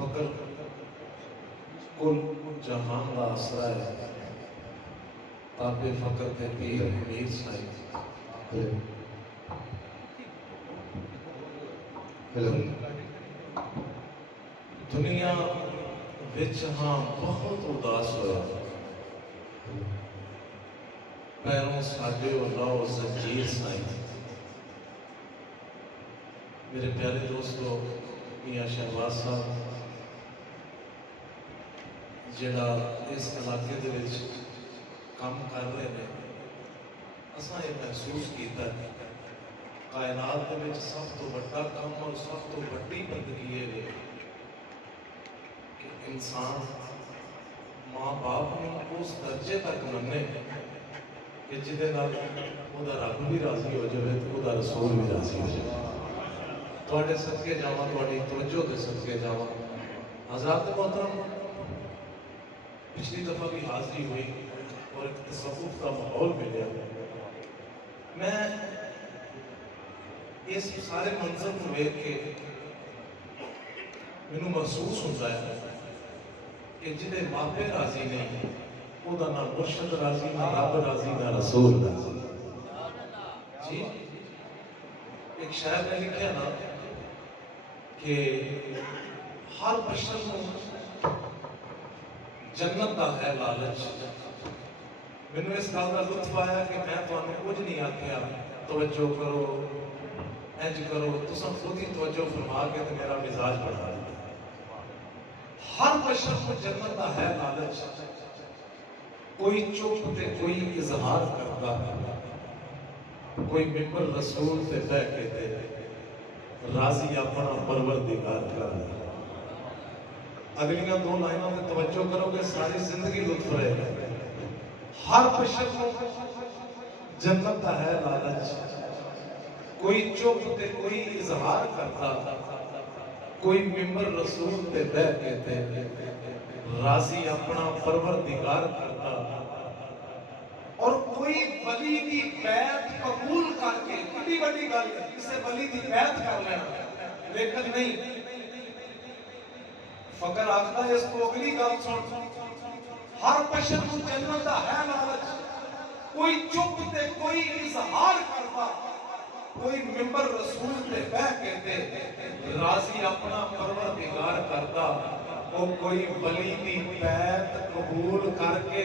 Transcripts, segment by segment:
फकर कुल जहान का आसरा है, ताबे फकर के पीर मीर साईं। दुनिया विच हाँ बहुत उदास होया, पैरों साडे लाओ जंजीर साईं। मेरे प्यारे दोस्तों, मियां शहबाज साहब जिहड़ा इस इलाके दे विच काम कर रहे हैं, असां ये महसूस किया कायनात दे विच सब तो वड्डा काम और सब तो वड्डी बंदगी ये है कि इंसान माँ बाप को उस दर्जे तक मन्ने कि जिहदे नाल उहदा रब भी राजी हो जाए तो उहदा रसूल भी राजी हो जाए। तुहाडे सदके जावां, तुहाडी तवज्जो दे सदके जावां। हज़रात मोहतरम, पिछली दफ़ा भी हाज़री हुई और एक तसव्वुफ़ का माहौल मिला। मैं इस सारे मंजर को देख के मैनू महसूस होता है कि जिहदे मापे राजी नहीं, उहदा ना मुर्शद राजी, ना रब राजी, ना रसूल राजी। जी, एक शायर ने लिखा ना कि हर बशर को जन्नत का है लालच। मैनू इस गल का लुत्फ आया कि मैं तुहानू कुछ नहीं आख्या तवज्जो करो, इंज करो, तुसां खुद ही तवज्जो फरमा के तो मेरा मिजाज बना दिया। हर बशर को जन्नत का है लालच, कोई चुप ते कोई इजहार करता, कोई मिंबर रसूल से बह के ते राजी अपना परवरदिगार कर। अगलियां दो लाइनों में तवज्जो करोगे सारी जिंदगी लुत्फ रहेगा। हर बशर को जन्नत का है लालच, कोई चुप ते कोई इजहार करता, कोई मिंबर रसूल ते बह के ते राजी अपना परवरदिगार करता, और कोई वली की बैत कबूल करके, कितनी बड़ी गल है किसी वली की बैत कर लेना, लेकिन नहीं फकर आखदा है इसको अगली गल सुन। हर बशर को जन्नत का है लालच, कोई चुप ते कोई इजहार करता, कोई मिंबर रसूल ते बह के ते राजी अपना परवरदिगार करता, वो कोई वली दी बैत कबूल करके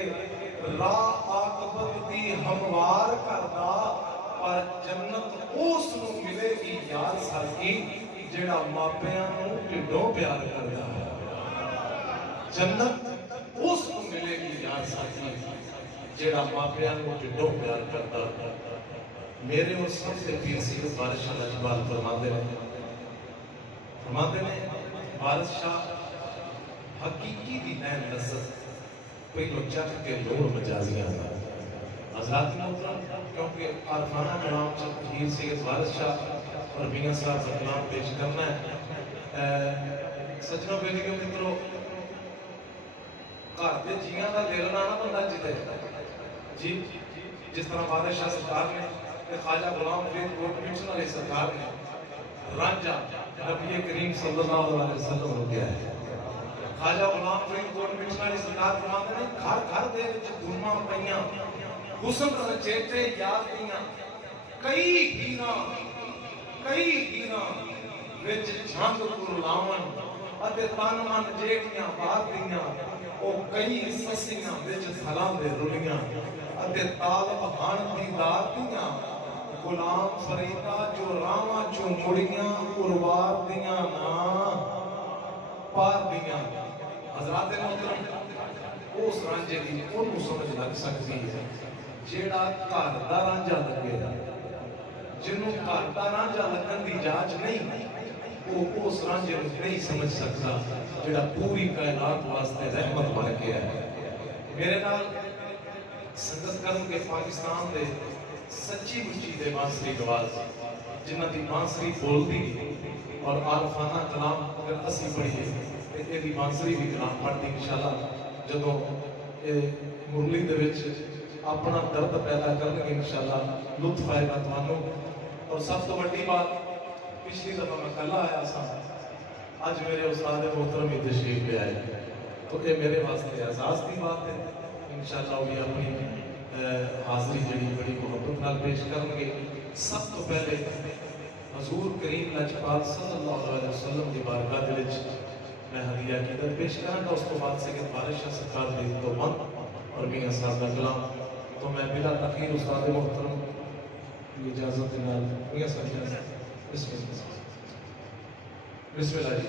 राह आकबत दी हमवार करता, पर जन्नत उस नूं मिलेगी यार साकी जिहड़ा मापियां नूं ढिडों प्यार करदा है। जन्नत उस नूं मिलेगी यार साथी जिहड़ा मापियां नूं ढिडों प्यार करता। मेरे और सबसे पीर सी वारिस शाह लजपाल फरमाते ने वारिस शाह हकीकी दी नैन लज़्ज़त पहलो चख के लोड़ मजाजियां दा। हज़रात मोहतरम, क्योंकि आरफाना कलाम च पीर सी वारिस शाह और मियां साहब का कलाम पेश करना है। सज्जनों बेलियों मित्रों, घर के जियां का दिल ना ना बंदा जिते जी, जिस तरह वारिस शाह सरकार ने ख्वाजा गुलाम फरीद कोट मिशन वाले सरकार ने रांझा नबी करीम सल्लल्लाहु अलैहि वसल्लम हो गया है। ख्वाजा गुलाम फरीद कोट मिशन वाली सरकार फरमाते हैं घर घर दे विच धूमां पईयां, हुस्न रचेते याद दियां, कई हीरां विच झंग कुरलावन अते तन मन जेड़ियां बात दियां, ओ कई ससियां विच फलां दे रुलियां अते ताल बहान दी दात दियां, गुलाम फरीदा जो रावां चों मुड़ियां उरवार दियां ना पार दियां। हज़रात मोहतरम, उस रांझे दी ओनू समझ लग सकती है जेड़ा घर दा रांझा लगे, जिन्हों घर दा रांझा लगन दी जांच नहीं, वो उस रांझे नूं नहीं समझ सकता जिहड़ा पूरी कायनात वास्ते रहमत बन के है। मेरे नाल संगत करन के पाकिस्तान दे सच्ची मुच्ची दे बांसुरी गवाज जिन्हां दी बांसुरी बोलदी और आरफाना कलाम अगर असीं पढ़ीए ते इहदी बांसुरी भी कलाम पढ़दी इंशाअल्लाह जदों मुरली दे विच अपना दर्द पैदा करनगे इंशाअल्लाह लुत्फ आएगा तुहानूं। और सब तो वड्डी बात, पिछली दफा मैं कल आया सा, आज मेरे उस्ताद मोहतरम ही तशरीफ ले आए, तो ये मेरे वास्ते एहसास की बात है। इंशाअल्लाह भी अपनी हाज़री जी बड़ी मुहब्बत नाल पेश करेंगे। सब तो पहले हजूर करीम लजपाल सल्लल्लाहु अलैहि वसल्लम की बारगाह दे विच मैं हदिया कीदत पेश करांगा। उस तो बाद से बारिश सरकार दी तो मंद और मियां साहब का कलाम, तो मैं बिला तखीर उस्ताद मोहतरम की इजाजत के नाल मियां साहब बिस्मिल्लाह जी।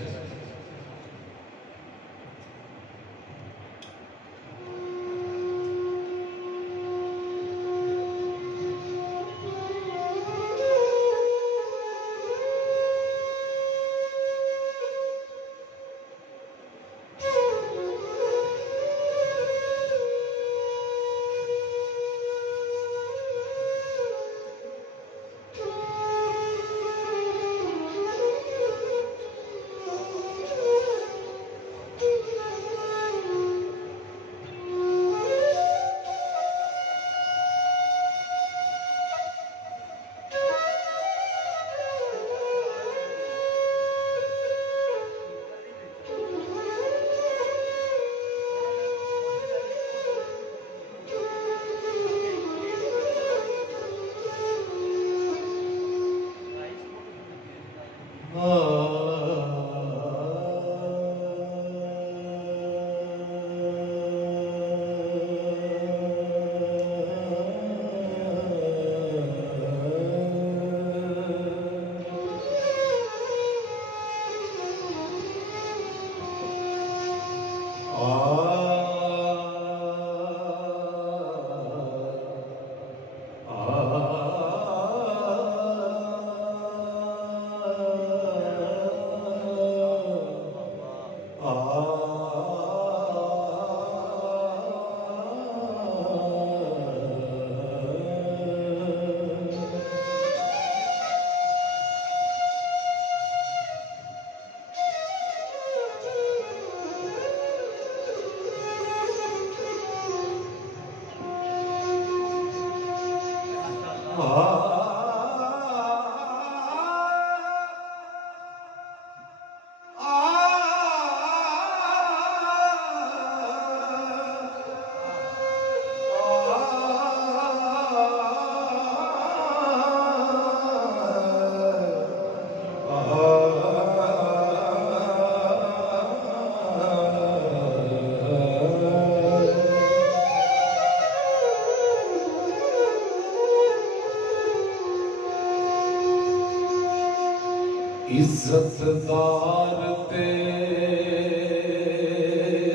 इज्जतदार ते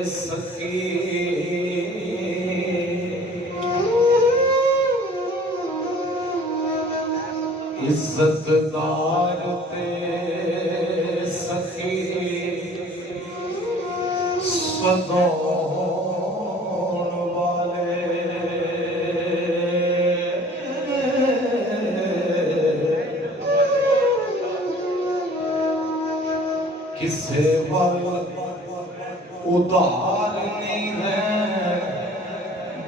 सखी इज्जतदार ते सखी सदौन वाले किसे वल उधार नहीं है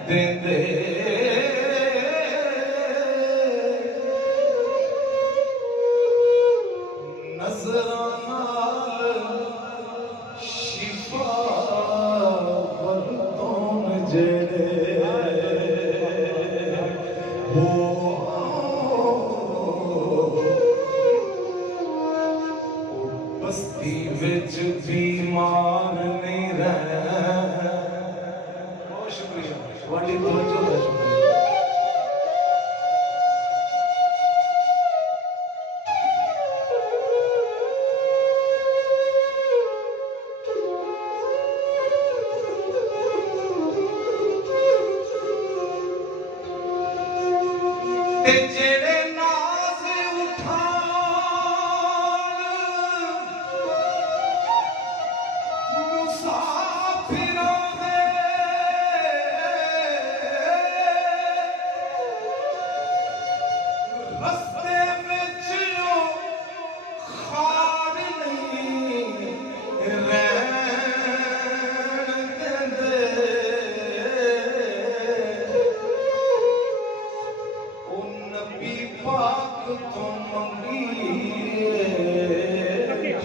देंदे नजरां नाल शिफा बरतौन जेड़े वो बस्ती विच बीमार नहीं रह। बहुत शुक्रिया, बड़ी तवज्जो का शुक्रिया। जेड़े नाज उठान मुसाफिरों दे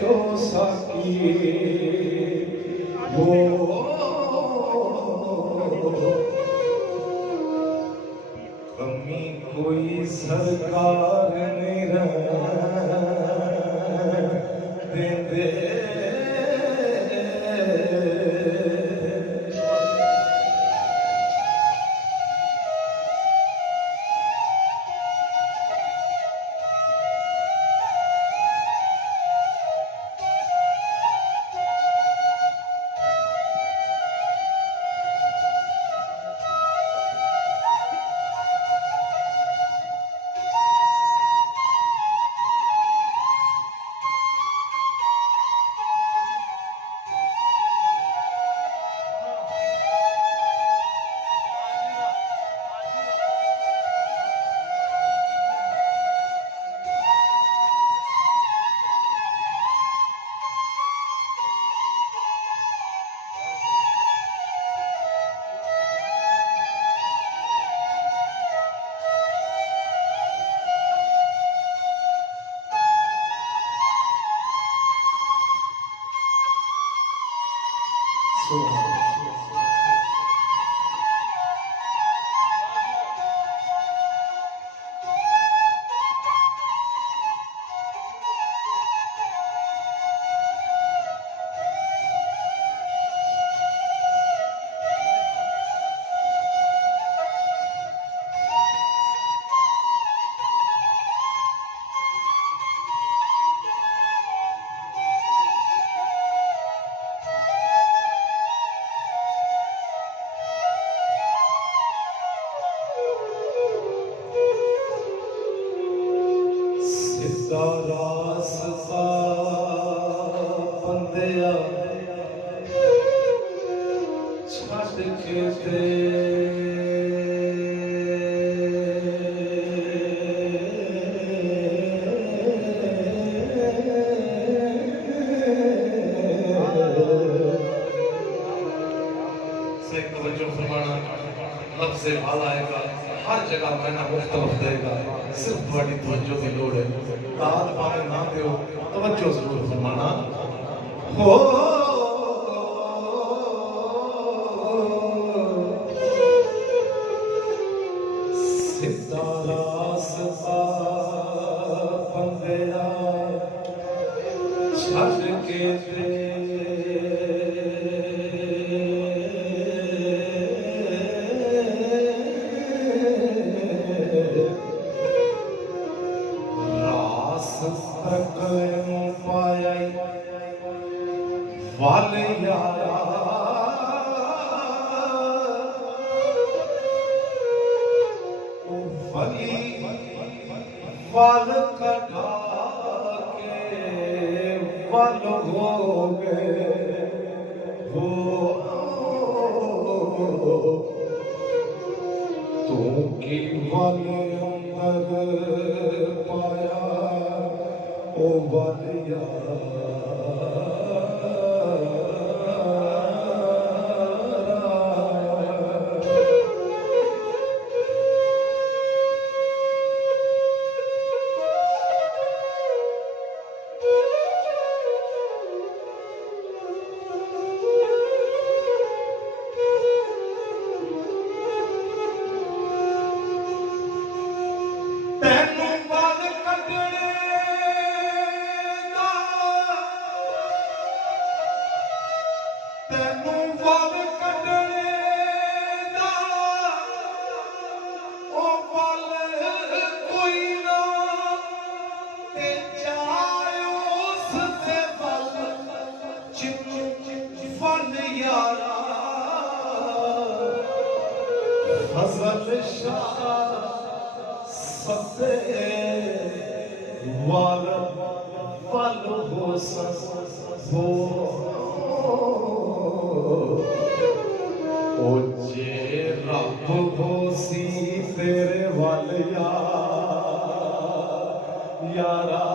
जो साकी वो कमी कोई सरकार नहीं दे रास्ता बंदिया छड़ के ते से तवज्जो फरमाना लफ्ज़ वाला आएगा हर जगह कहना मुख्तलिफ देगा सिर्फ बड़ी तवज्जो की लोड़ है दाद पावे ना दो तवज्जो जरूर फरमाना हो सीधा रास्ता बंदिया छड़ के ते वाले यारा ओ वली वाल कटा के वाल हो गए हो तू की वाले अंदर पाया ओ वालिया फजल शाह सते वाल वाल हो सो ओ जे रब हो सी तेरे वाल यारा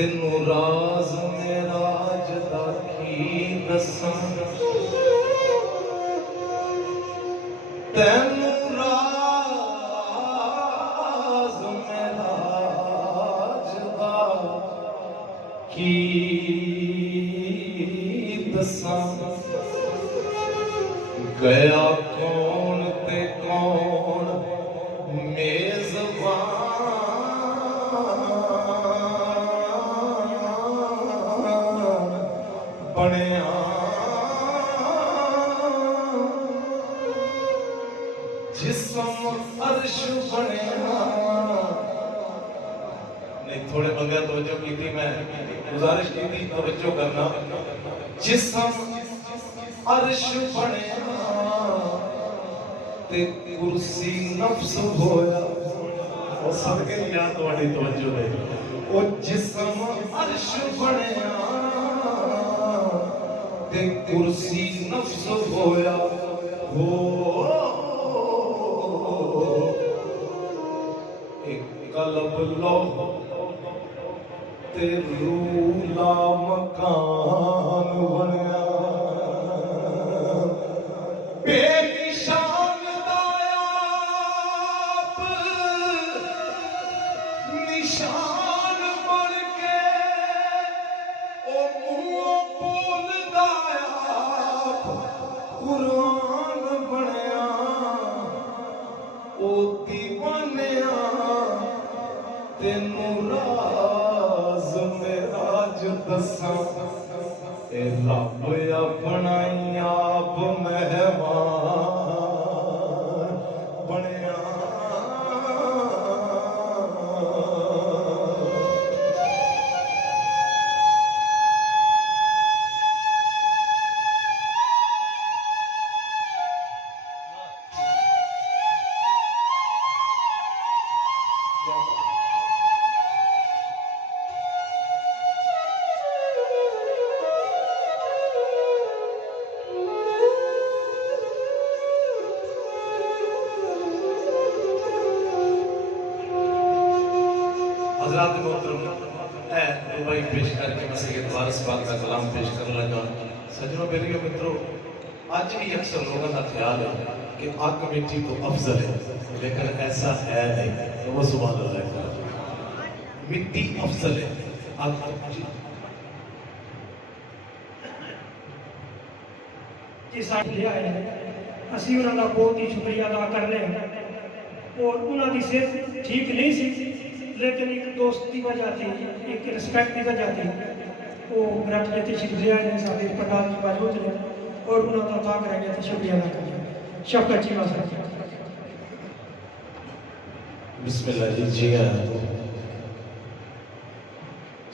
तेनू राज मेरा जदा की दसां तेनू राज मेरा जदा की दसां गया कौन ते कौन मेजबान बनया जिस्म अर्श बनया नहीं थोड़े बंदे तवज्जो की थी मैं गुजारिश की थी तवज्जो करना जिस्म अर्श बनया ते कुर्सी नफ्स होया और सदके यार तुम्हारी तवज्जो दे ओ जिस्म अर्श बनया ते कुर्सी नफ्स होया हो एक कलब लो ते रूला मकान बनया बेनिशान दायाप निशान बन के ओ मुंह बोल दायाप कुरान बनया ओ दीवानिया तेनू राज मेरा जो दसां ए रब अपनाई आप मेहमान बनया हज़रात मोहतरम है रुबाई पेश करके मैं सैयद वारिस पाक का कलाम पेश करने लगा सजनों मेरे मित्रों आज भी अक्सर लोगों का ख्याल है कि आग मिट्टी तो अफजल है लेकिन ऐसा है नहीं तो वो सुभान अल्लाह मिट्टी अफजल है आग जी साथ ले आए हैं ਅਸੀਂ ਉਹਨਾਂ ਦਾ ਬਹੁਤ ਹੀ ਸ਼ੁਕਰੀਆ ਅਦਾ ਕਰਨੇ और ਉਹਨਾਂ ਦੀ ਸਿਹਤ ਠੀਕ नहीं सी लेकिन एक दोस्त की वजह थी एक रिस्पेक्ट की वजह थी वो रख लेते शुक्रिया ने सारे पंडाल की मौजूद ने और उन्होंने ताक रह गया था शुक्रिया अदा कर शफकत जी वाला बिस्मिल्लाह जी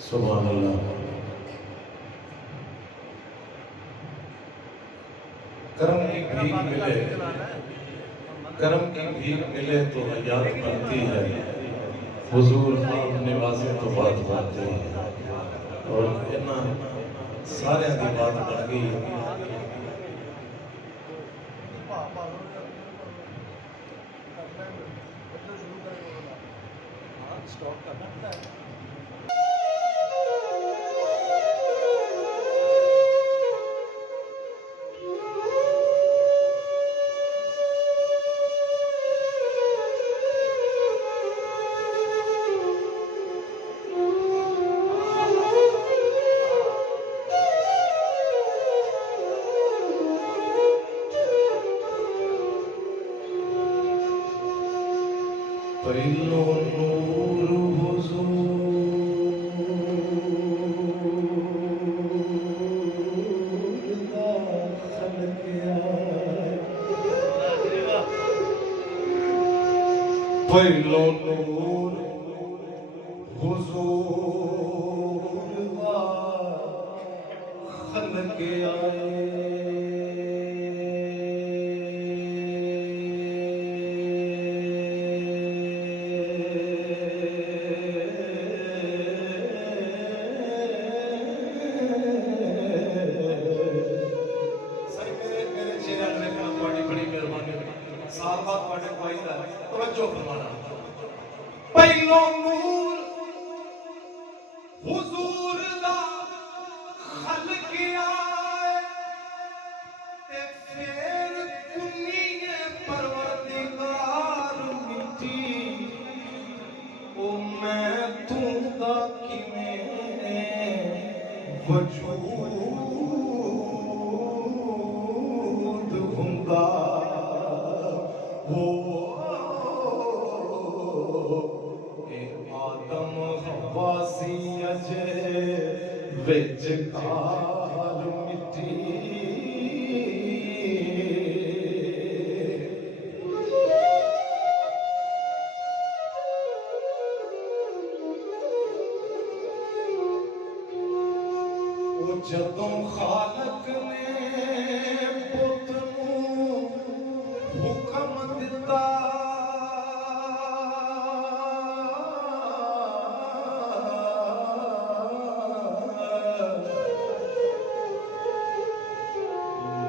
सुभान अल्लाह करम की भीख मिले करम की भीख मिले तो हयात बनती है हुजूर आप निवाजे तो बात बनती है और इन्ना सारे की बात बन गई स्टॉप करना पहलो नूर हुजूर दाखल किया पहलो नूर हुजूर दाखल किया पहलो नूर हुजूर वजूद हुंदा वो ए आदम हवा सी अजे विच काल मिट्टी जदों खालक ने पुत नूं हुक्म दिता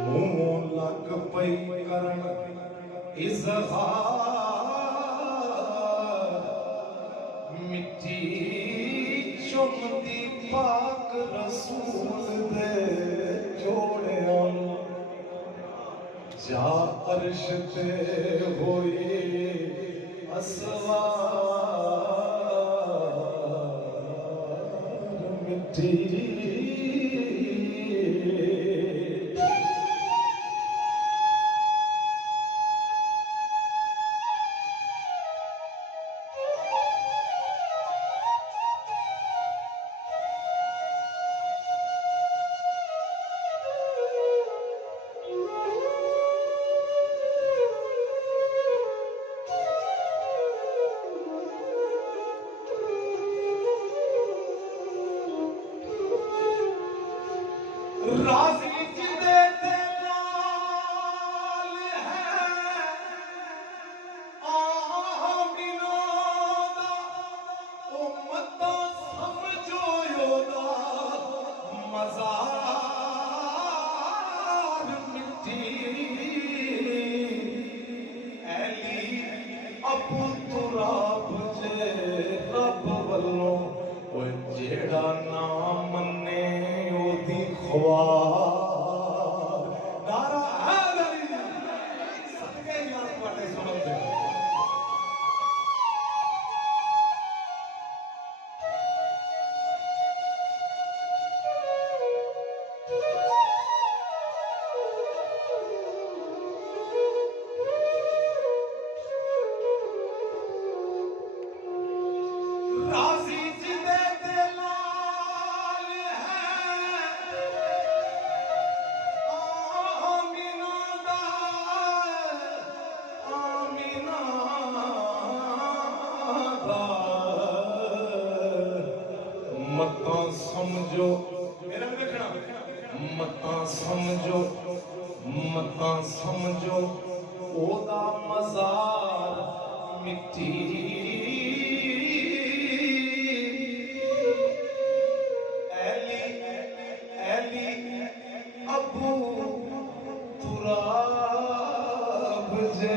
मूंह लग पई करन इज़हार मिट्टी चुमदी पाक रसूल दे जोड़ियां जा अर्श ते होई असवार मिट्टी राज़ी जिदे ते नाल है आमीना दा ओ मता समझो योदा मज़ार मिट्टी ऐली अबू तुराब जे रब वल्लों ओ जेड़ा ना मन्ने ओदी ख्वार नारा हैदरी सदके यार तुहाडे सुणन दे राज़ी जिदे ते नाल है आमीना दा आमीना दा मतां समझो मेरा भी देखना मतां समझो ओदा मज़ार मिट्टी ऐली अबू तुराब जे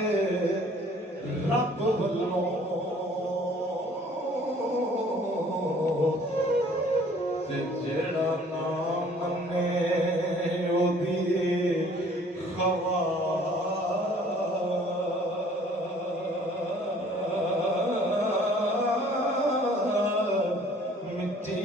रब वल्लों ते जेड़ा ना मन्ने ओदी ख्वार मिट्टी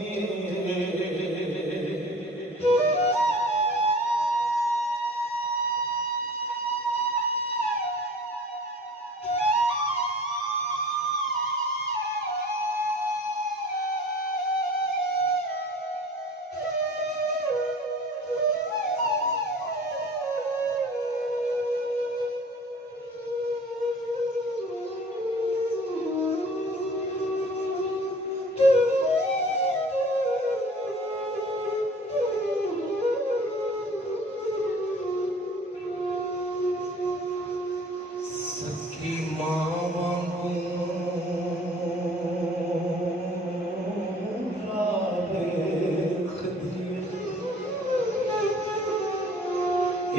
सखी मां वांगू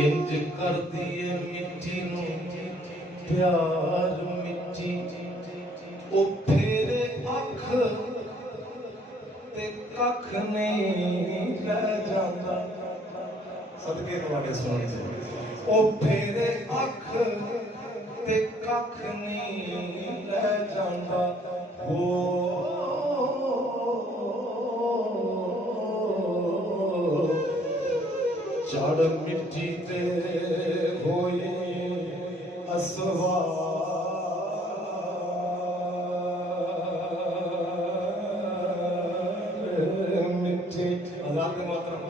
इंज कर दिए मिट्टी नू प्यार मिट्टी ओ फेरे अख ते कख नहीं रह जाता सदके तुहाडे सुणन दे ओ फेरे अख ते कख नहीं रह जाता हो चढ़ मिट्टी ते होई असवार मिट्टी। आजाद मोहतरम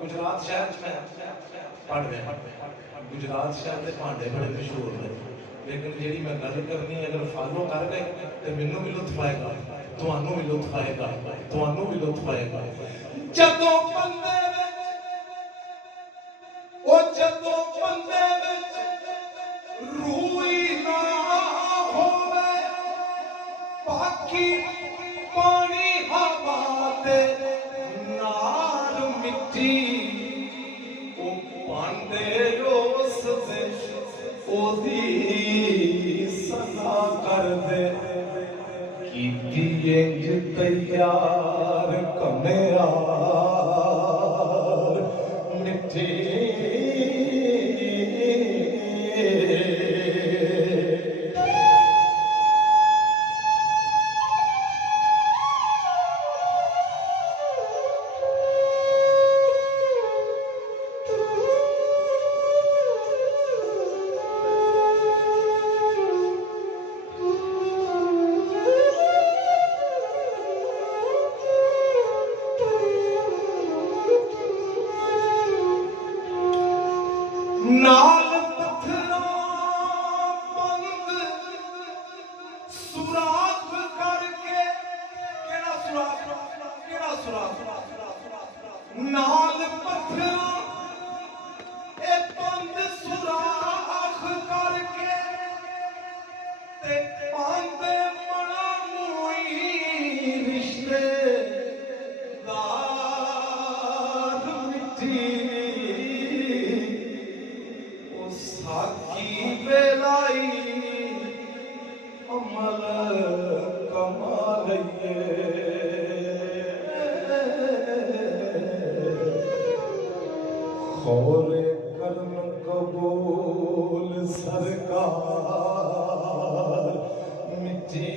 गुजरात शहर में पढ़ रहे, गुजरात शहर के भांडे बड़े मशहूर ने, लेकिन जी मैं गल करनी अगर फॉलो कर गए तो मैनू भी लुत्फ आएगा, तुहानू भी लुत्फ आएगा, तुहानू भी लुत्फ आएगा। जदों बंदे जदों बंदे रूई ना होवे बाकी पानी हवा ते नाल मिट्टी ओ पांडे उस दे ओदी सदा कर दे कीती इंज तैयार कमेयार मिट्टी। नाल पत्थरां बंद सुराख करके केड़ा सुराख नाल पत्थरां ए बंद सुराख करके ते पांदे मना मुई रिश्ते दार मिट्टी। साकी बेलाई अमल कमालिए खौरे करम कबूल सरकार मिट्टी।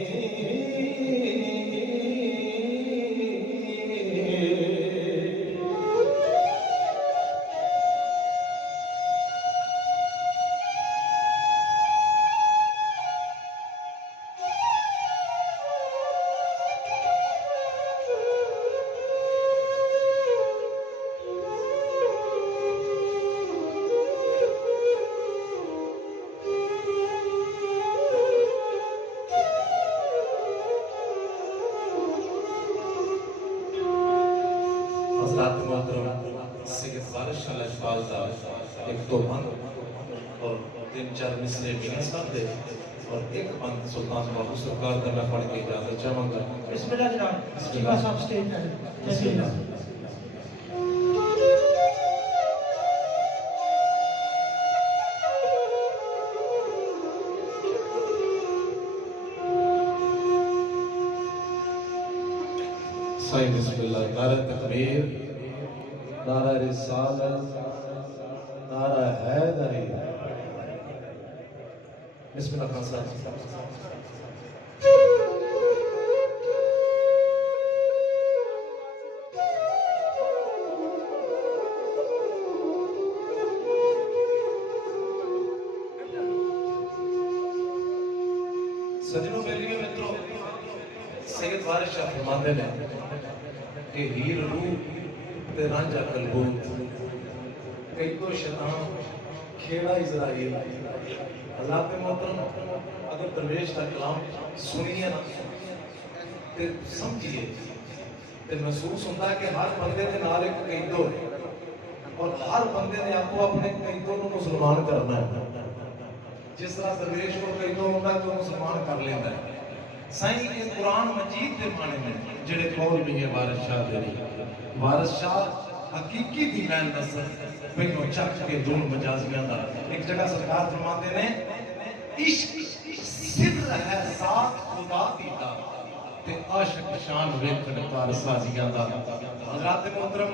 एक दो बंद और तीन चार मिसरे मियां साहब दे और एक बंद सुल्तान बाबू सरकार का मैं पढ़ के इजाजत चाहूंगा। बिस्मिल्लाह जनाब, चीमा साहब स्टेज पर बिस्मिल्लाह। साईं बिस्मिल्लाह। नारा तकबीर, नारा रिसालत, नारा हैदरी। बिस्मिल्लाह खान साहब। सजनों बेलियों मित्रों, सैयद वारिस शाह फरमाते हैं कि हीर रूह ते रांझा कलबूत कई तो शैतान खेड़ा इजराइल। हज़रात मोहतरम अगर दरवेश का कलाम सुनिए ना ते समझिए ते महसूस होता है कि हर बंदे के नाल एक कैदो है और हर बंदे ने आपको अपने कैदों को मुसलमान करना है। जिस तरह दरवेश को कैदों होता है तो मुसलमान कर लेता है। साईं के कुरान मजीद के माने में जेड़े कौल भी है वारिस शाह दे वारिस शाह हकीकी दी मैन दस पहलो चक के दोन मजाजियां दा एक जगह सरकार फरमाते ने इश्क सिर है साथ खुदा दी दा ते आशिक शान वेखण कार साजियां दा। हज़रात मोहतरम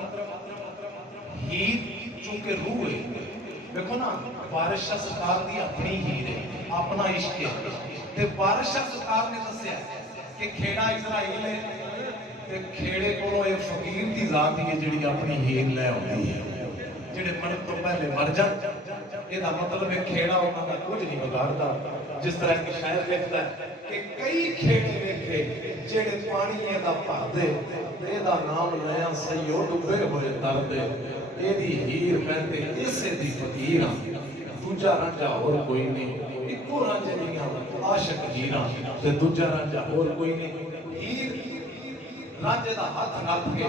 हीर चूंकि रूह है, देखो ना वारिस शाह सरकार दी अपनी हीर है, अपना इश्क है ते वारिस शाह सरकार ने दस्या कि खेड़ा इजराइल है ते खेड़े कोलों एक फकीर दी जात है जिहड़ी अपनी हीर ले आउंदी है। ਜਿਹੜੇ ਮਰਨ ਤੋਂ ਪਹਿਲੇ ਮਰ ਜਾਣ। ਇਹਦਾ ਮਤਲਬ ਹੈ ਖੇੜਾ ਉਹਨਾਂ ਦਾ ਕੁਝ ਨਹੀਂ ਵਿਗਾੜਦਾ। ਜਿਸ ਤਰ੍ਹਾਂ ਕਿ ਸ਼ਾਇਰ ਲਿਖਦਾ ਹੈ ਕਿ ਕਈ ਖੇੜੇ ਵੇਖੇ ਜਿਹੜੇ ਪਾਣੀ ਇਹਦਾ ਭਰਦੇ, ਇਹਦਾ ਨਾਮ ਲਿਆ ਸਈਓ ਡੁੱਬੇ ਹੋਏ ਤਰਦੇ। ਇਹਦੀ ਹੀਰ ਮੈਂ ਤੇ ਇਸੇ ਦੀ ਫਕੀਰ ਹਾਂ, ਦੂਜਾ ਰਾਂਝਾ ਹੋਰ ਕੋਈ ਨਹੀਂ। ਇੱਕੋ ਰਾਂਝੇ ਦੀਆਂ ਆਸ਼ਕ ਹੀਰਾਂ ਤੇ ਦੂਜਾ ਰਾਂਝਾ ਹੋਰ ਕੋਈ ਨਹੀਂ। ਹੀਰ ਰਾਂਝੇ ਦਾ ਹੱਥ ਨੱਪ ਕੇ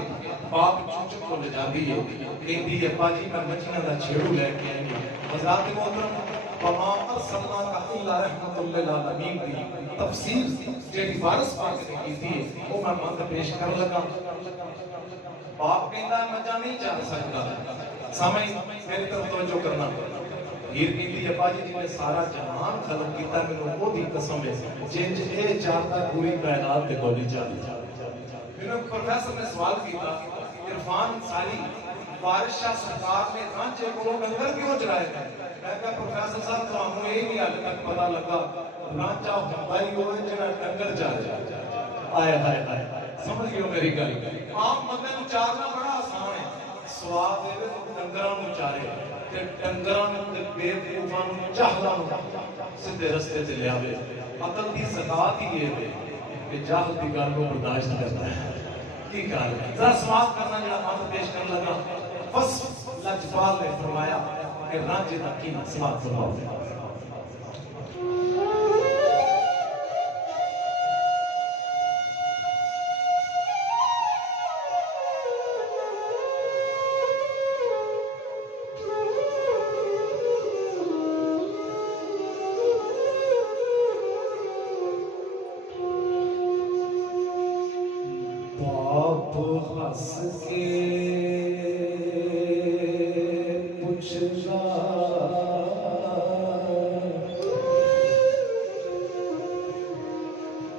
ਬਾਪ ਚੁੱਚ को ले जाती है, कहती है पाजी मैं मछलियां दा छेड़ू लेके आई हूं। हज़रात मोहतरम वमा अरसलना का इल्ला रहमतुल लिल आलमीन दी तफसीर जेडी वारिस पाक ने की थी वो मैं मंद पेश कर लगा। बाप कहता मजा नहीं जा सकता, समय मेरी तरफ तवज्जो करना। हीर कहती है पाजी जी ने सारा जहान खत्म किया, मैनू ओदी कसम है जिंज ए चाहता पूरी कायनात ते कोई चाहती। मैंने प्रोफेसर ने सवाल किया इरफान सारी वारिस शाह सरकार ने रांझे को डंगर क्यों चराए थे? मैं कहा प्रोफेसर साहब तुहानू ये नहीं हाले तक पता लगा रांझा हुंदा ही होए जेड़ा डंगर चारे। आए हाय हाय समझ गए मेरी गल। आम बंदे नू चारना बड़ा आसान है, स्वाद देवे डंगरां नू चारे ते डंगरां नू ते बेवकूफां नू जाहलां नू सीधे रस्ते ते लियावे। अकल दी ज़कात ही ये है कि जाहल दी गल नू बर्दाश्त करता है। की गल जरा समाज करना जरा मत पेश कर लगा। बस लजपाल ने फरमाया कि रांझे दा की समाज फरमाओ। हंस के पूछना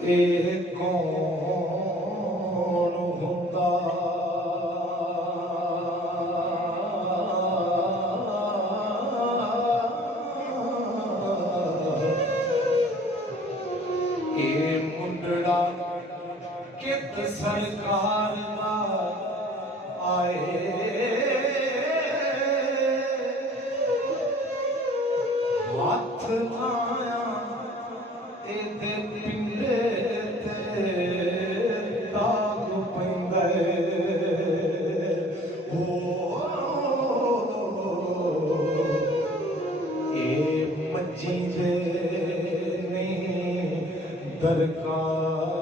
ए कौन होता ए मुंडड़ा कित सरकार आए हाथ लाया एदे पिंडे ते दाग पैंदे हो ए मज्जी जे नहीं दरकार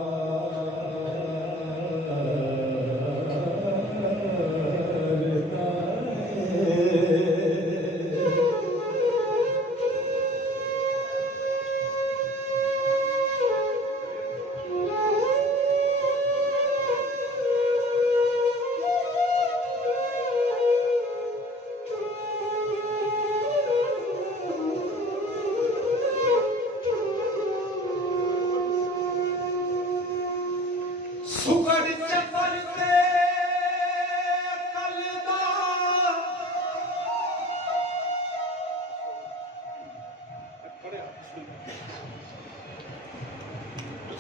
सुगड़ चक्कर ते कलदा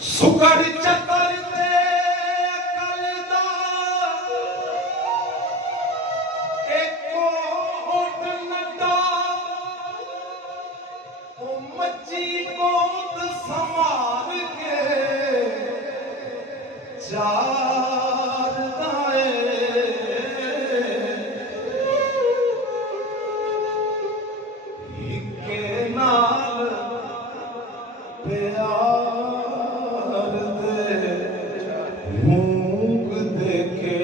सुगड़ चक्कर ते कलदा एको होठ नड्डा ओ मच्छी बहुत संभाल के चार दाए हिके नाल प्यार दे भूख देखे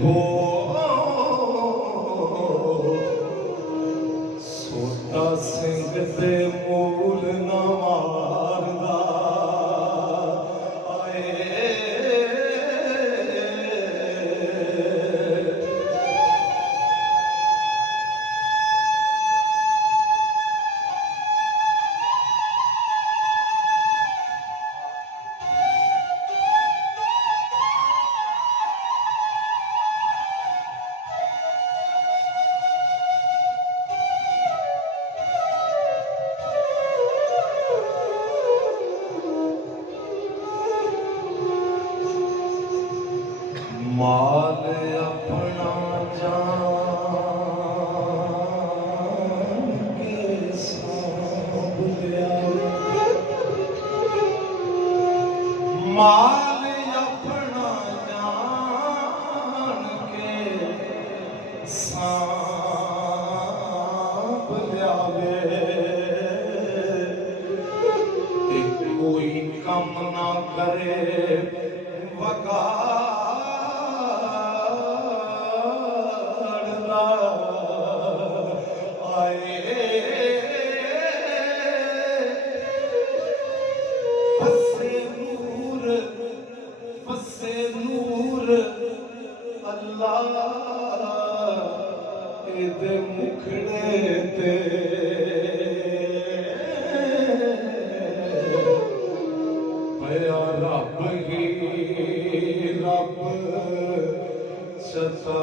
हो सोटा सिंह दे मूल ना मारदा माल अपना जान माल अपना जान के सांप लियावे ते कोई कम ना करे वगाड़ना आए बसे नूर अल्लाह एदे मुखड़े ते भया रब ही रब सता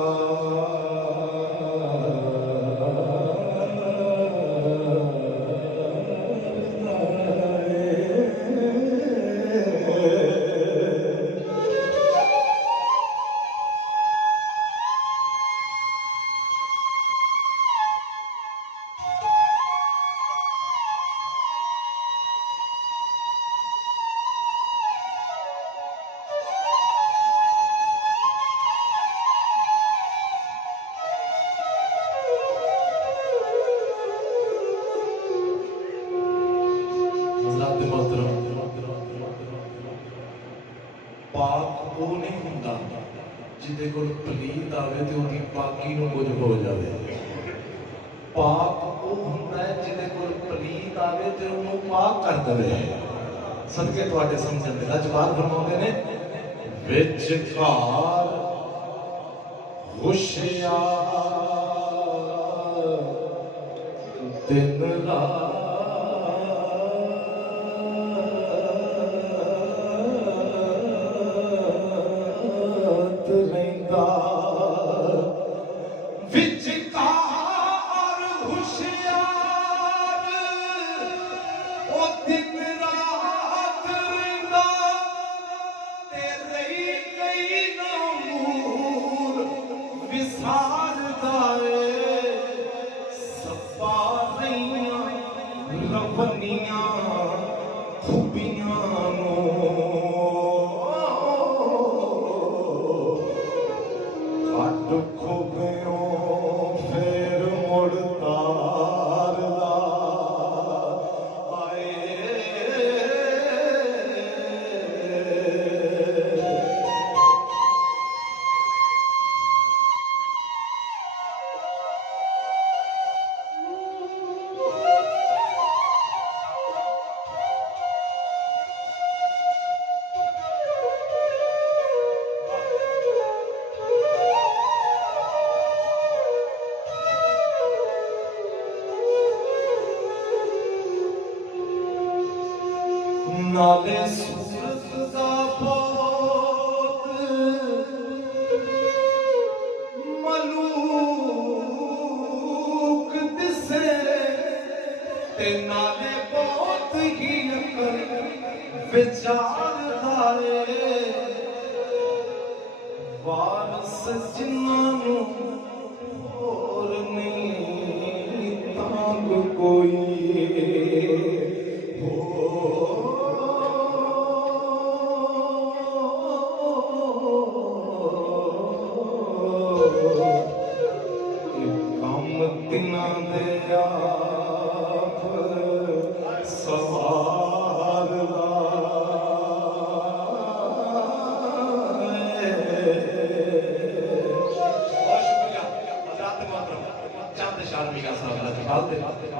पाक वो नहीं हुंदा जिदे कोल पलीत आवे ते उहदी पाकी नूं कुछ हो जावे पाक वो हुंदा है जिदे कोल पलीत आवे ते उहनूं पाक कर देवे सदके तुहाडे समझण दे लजपाल फरमाउंदे ने विच घार होशियार दिन रात नाले सूरत दा बहुत मलूक दिसे ते नाले बहुत ही अकल विचारदा है वारस जिन्हां नूं होर नहीं तांग कोई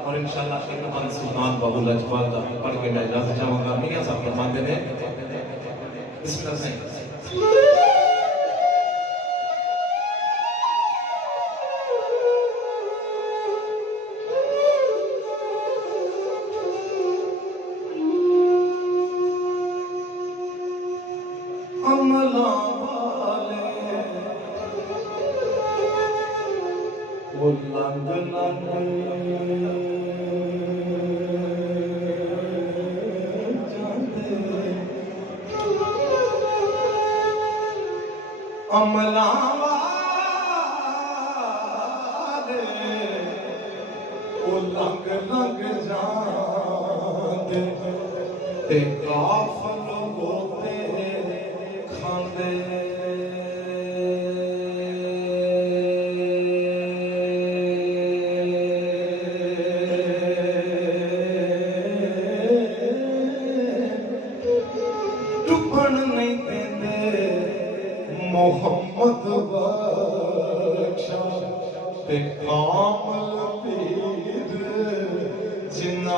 और इंशाअल्लाह ख़ुद सुल्तान बाबू लजपाल का पढ़ के मैं इजाज़त चाहूँगा मियां साहब फरमाते हैं बिस्मिल्लाह से अमला वाले वो लंग लंग अमला वाले वो लंग लंग जाते ते काफल होते ते कामल पीर जिन्ना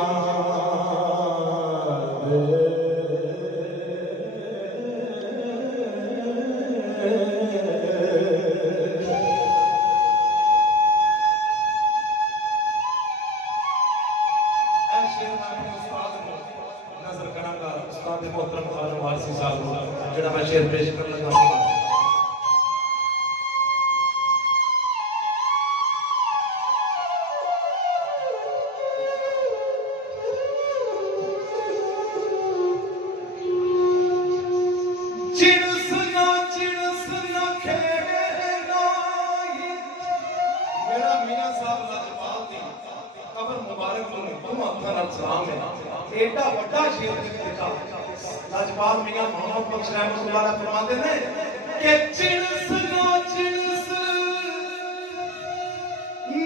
नजर करांगा उस्ताद मोहतरम खान वारसी साहब जेड़ा मैं शेर पेश कर लगा मेरा मियां साहब लजपाल दी कबर मुबारक को तुम अखर सलाम है एटा बड़ा शेर लिखा लजपाल मियां मोहम्मद बख्श रहमतुल्लाह अलैह फरमाते ने कि चिड़स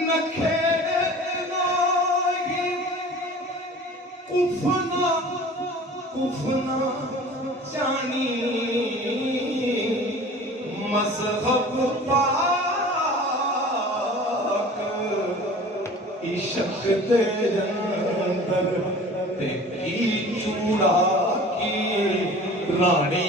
नखेना कुफना कुफना जानी मजहब इश्क दे अंदर ते की चूड़ा की रानी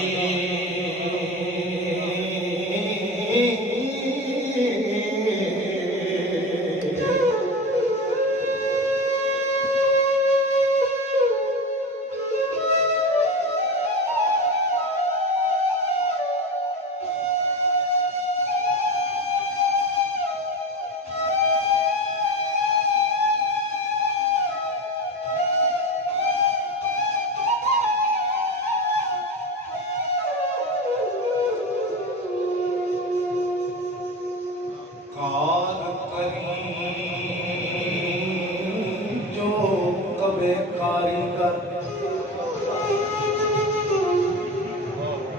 कार करी जो कबे कारीगर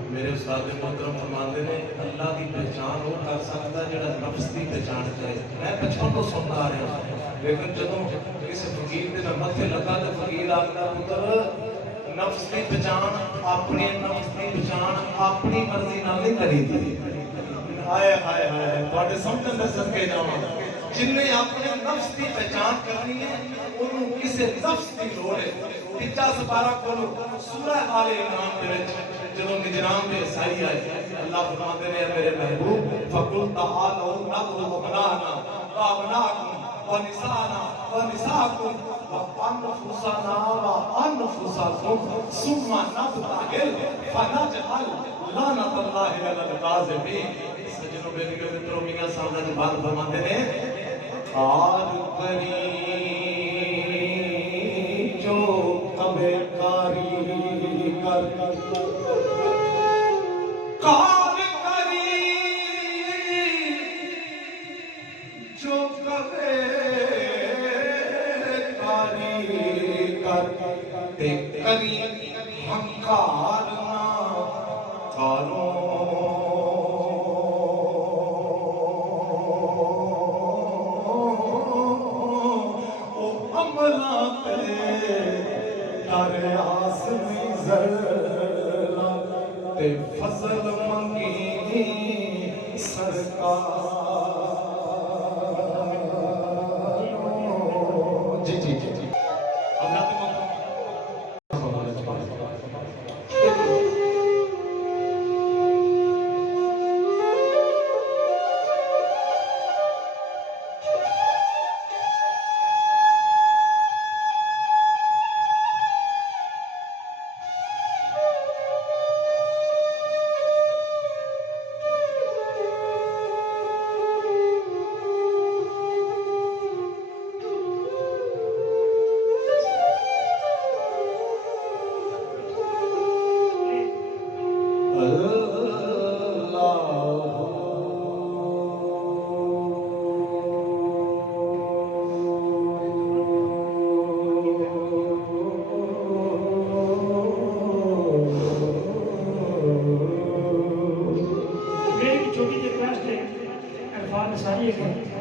मेरे उस्ताद मोहतरम फरमाते ने अल्लाह की पहचान वो कर सकता जेड़ा नफ्स की पहचान करे मैं बचपन तो सुनता आ रहा लेकिन जदों किसी फकीर के मत्थे लगा तो फकीर आखदा पुत्र नफ्स की पहचान अपने नफ्स की पहचान अपनी मर्जी नाल नहीं करीदी हाय हाय हाय ਤੁਹਾਡੇ ਸਮਝਣ ਦੇ ਸਦਕੇ ਜਾਵਾਂ ਜਿੰਨੇ ਆਪਣੇ ਨਫਸ ਦੀ ਪਛਾਣ ਕਰਨੀ ਹੈ ਉਹਨੂੰ ਕਿਸੇ ਨਫਸ ਦੀ ਲੋੜ ਹੈ ਤੀਜਾ ਸਪਾਰਾ ਕੋਲ ਸੂਰਾ ਆਲੇ ਇਮਰਾਨ ਦੇ ਵਿੱਚ ਜਦੋਂ ਨਿਜਰਾਨ ਦੇ ਈਸਾਈ ਆਏ ਅੱਲਾਹ ਫਰਮਾਉਂਦੇ ਨੇ ਮੇਰੇ ਮਹਿਬੂਬ ਫकुल ताआलू नदउ अबनाना अबनाकुम व निसाना व निसाकुम व अनफुसना व अनफुसकुम सुम्मा नतहिल फनजअल लानतल्लाहि अलल काज़िबीन सज्जनों बेटियों मित्रों मियां साहब ने बात फरमाते ने कार करी जो कबे कारीगर कार करी जो कबे कारीगर ते करी हंकार ना कारो फसल मंगी सरकार जी जी जी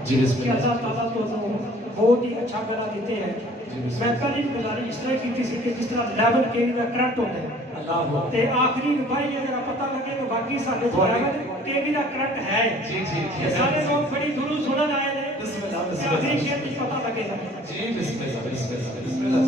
जी अल्लाह ताला तो बहुत ही अच्छा गला देते हैं मैं कल ही गुजारिश इस तरह की थी कि जिस तरह लेवल के लिए करंट होता है ते आखिरी भाई अगर पता लगे तो बाकी साडे लेवल के भी दा करंट है जी जी सारे लोग बड़ी दूर सुनन आए ने आखिरी शेर की पता लगेगा। जी बिस्मिल्लाह बिस्मिल्लाह बिस्मिल्लाह।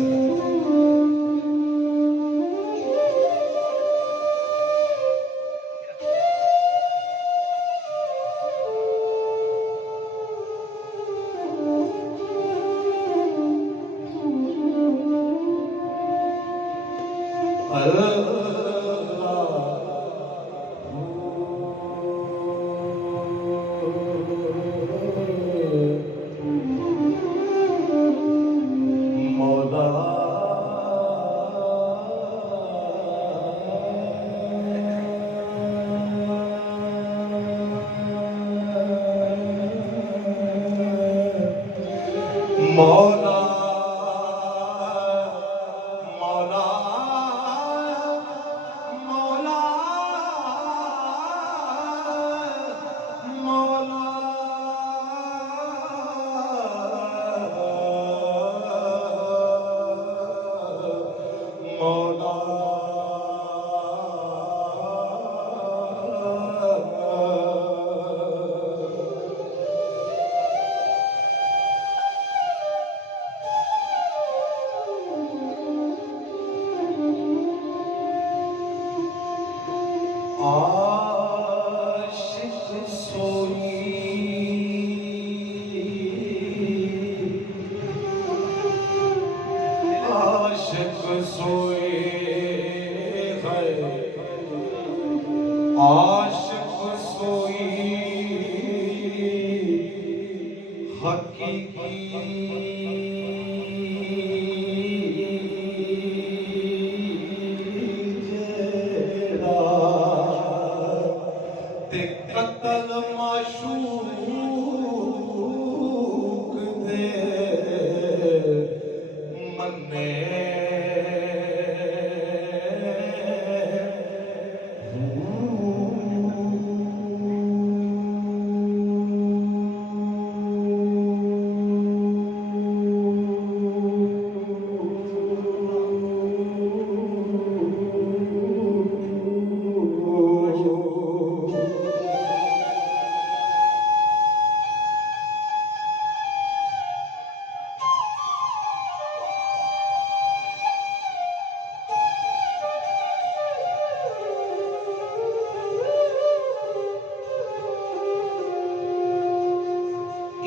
मौला मौला मौला मौला मौला मौला आशिक सोई आशिक सोए है आशिक सोई हकीकी जेड़ा ते कतल माशूक दे मन्ने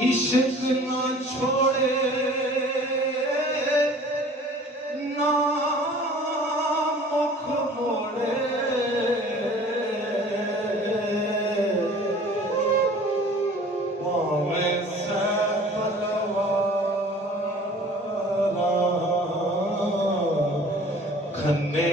इश्क ना छोड़े ना मुख मोड़े पावे से पलवाना खन्ने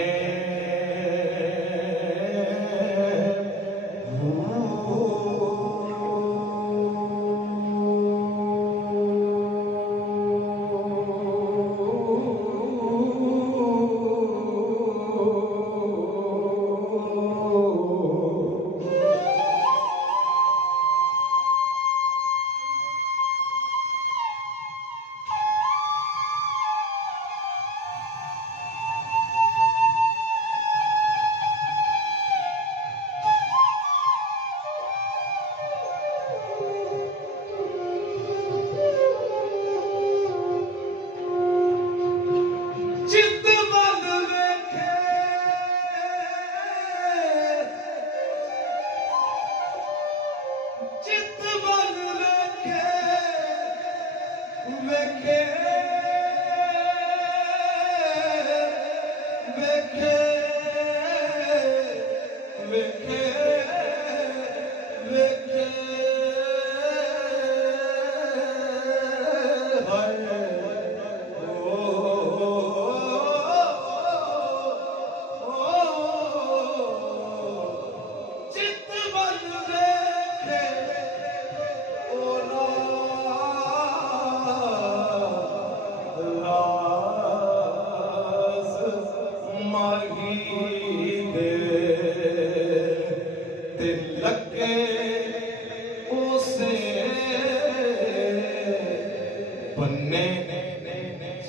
जित बल वेखे जित बल वेखे वेखे वेखे वेखे वेखे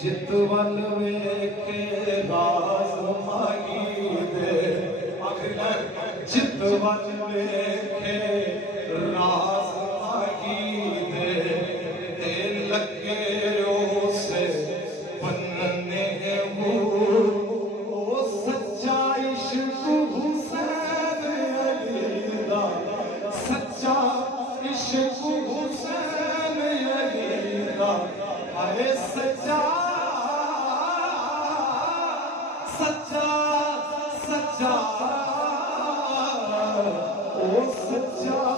जित वल वेखे राज माही दे जित वल वेखे राज माही दे मेरा हाय सच्चा सच्चा सच्चा ओ सच्चा